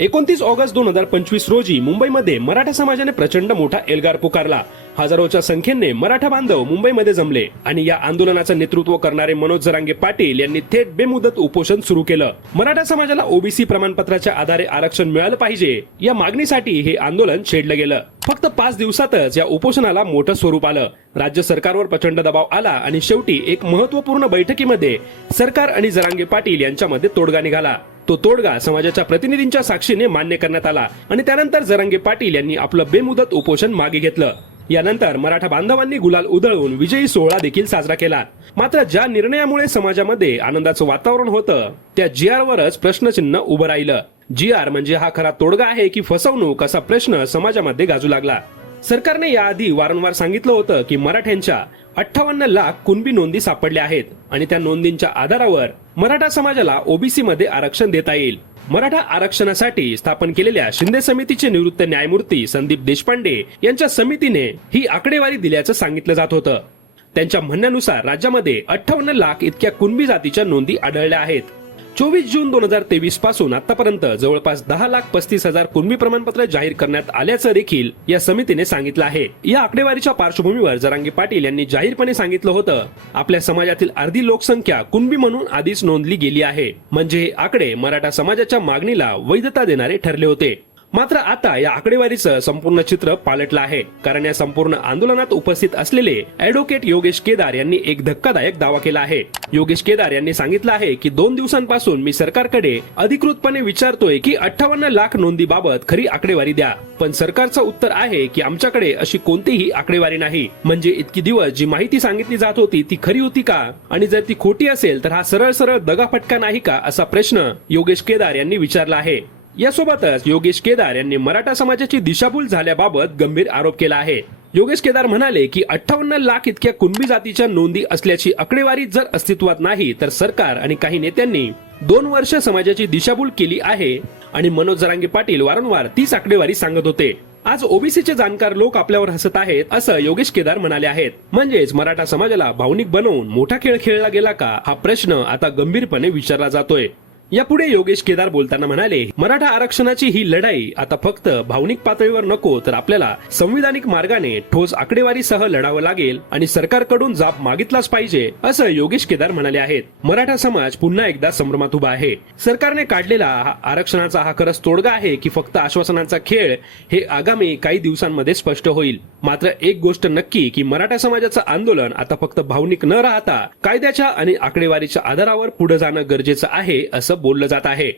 एकोणतीस ऑगस्ट दोन हजार पंचवीस रोजी मुंबईमध्ये मराठा समाजाने प्रचंड मोठा एल्गार पुकारला. हजारोच्या संख्येने मराठा बांधव मुंबईमध्ये जमले आणि या आंदोलनाचं नेतृत्व करणारे मनोज जरांगे पाटील यांनी थेट बेमुदत उपोषण सुरू केलं. मराठा समाजाला ओबीसी प्रमाणपत्राच्या आधारे आरक्षण मिळालं पाहिजे या मागणीसाठी हे आंदोलन छेडलं गेलं. फक्त पाच दिवसातच या उपोषणाला मोठं स्वरूप आलं. राज्य सरकारवर प्रचंड दबाव आला आणि शेवटी एक महत्त्वपूर्ण बैठकीमध्ये सरकार आणि जरांगे पाटील यांच्यामध्ये तोडगा निघाला. तो तोडगा समाजाच्या प्रतिनिधींच्या साक्षीने मान्य करण्यात आला आणि त्यानंतर जरांगे पाटील यांनी आपलं बेमुदत उपोषण मागे घेतलं. यानंतर मराठा बांधवांनी गुलाल उधळून विजयी सोहळा देखील साजरा केला. मात्र ज्या निर्णयामुळे समाजामध्ये आनंदाचं वातावरण होतं त्या जी आर वरच प्रश्नचिन्ह उभं राहिलं. जी आर म्हणजे हा खरा तोडगा आहे की फसवणूक असा प्रश्न समाजामध्ये गाजू लागला. सरकारने याआधी वारंवार सांगितलं होतं की मराठ्यांच्या अठ्ठावन्न लाख कुणबी नोंदी सापडल्या आहेत आणि त्या नोंदींच्या आधारावर मराठा समाजाला ओबीसी मध्ये आरक्षण देता येईल. मराठा आरक्षणासाठी स्थापन केलेल्या शिंदे समितीचे निवृत्त न्यायमूर्ती संदीप देशपांडे यांच्या समितीने ही आकडेवारी दिल्याचं सांगितलं जात होतं. त्यांच्या म्हणण्यानुसार राज्यामध्ये अठ्ठावन्न लाख इतक्या कुणबी जातीच्या नोंदी आढळल्या आहेत. चोवीस जून दोन हजार तेवीसपासून आतापर्यंत जवळपास दहा लाख पस्तीस हजार कुणबी प्रमाणपत्र जाहीर करण्यात आल्याचं देखील या समितीने सांगितलं आहे. या आकडेवारीच्या पार्श्वभूमीवर जरांगे पाटील यांनी जाहीरपणे सांगितलं होतं आपल्या समाजातील अर्धी लोकसंख्या कुणबी म्हणून आधीच नोंदली गेली आहे. म्हणजे हे आकडे मराठा समाजाच्या मागणीला वैधता देणारे ठरले होते. मात्र आता या आकडेवारीचं संपूर्ण चित्र पालटलं आहे. कारण या संपूर्ण आंदोलनात उपस्थित असलेले ऍडव्होकेट योगेश केदार यांनी एक धक्कादायक दावा केला आहे. योगेश केदार यांनी सांगितलं आहे की दोन दिवसांपासून मी सरकारकडे अधिकृतपणे विचारतोय की अठ्ठावन्न लाख नोंदीबाबत खरी आकडेवारी द्या. पण सरकारचं उत्तर आहे की आमच्याकडे अशी कोणतीही आकडेवारी नाही. म्हणजे इतकी दिवस जी माहिती सांगितली जात होती ती खरी होती का? आणि जर ती खोटी असेल तर हा सरळ सरळ दगाफटका नाही का? असा प्रश्न योगेश केदार यांनी विचारला आहे. यासोबतच योगेश केदार यांनी मराठा समाजाची दिशाभूल झाल्याबाबत गंभीर आरोप केला आहे. योगेश केदार म्हणाले की अठ्ठावन्न लाख इतक्या कुणबी जातीच्या नोंदी असल्याची आकडेवारी जर अस्तित्वात नाही तर सरकार आणि काही नेत्यांनी दोन वर्ष समाजाची दिशाभूल केली आहे आणि मनोज जरांगे पाटील वारंवार तीच आकडेवारी सांगत होते. आज ओबीसीचे जाणकार लोक आपल्यावर हसत आहेत असं योगेश केदार म्हणाले आहेत. म्हणजेच मराठा समाजाला भावनिक बनवून मोठा खेळ खेळला गेला का हा प्रश्न आता गंभीरपणे विचारला जातोय. यापुढे योगेश केदार बोलताना म्हणाले मराठा आरक्षणाची ही लढाई आता फक्त भावनिक पातळीवर नको तर आपल्याला संविधानिक मार्गाने ठोस आकडेवारीसह लढावं लागेल आणि सरकारकडून जाब मागितलाच पाहिजे असं योगेश केदार म्हणाले आहेत. मराठा समाज पुन्हा एकदा संभ्रमात उभा आहे. सरकारने काढलेला आरक्षणाचा हा खरंच तोडगा आहे की फक्त आश्वासनांचा खेळ हे आगामी काही दिवसांमध्ये स्पष्ट होईल. मात्र एक गोष्ट नक्की की मराठा समाजाचं आंदोलन आता फक्त भावनिक न राहता कायद्याच्या आणि आकडेवारीच्या आधारावर पुढे जाणं गरजेचं आहे असं बोललं जात आहे.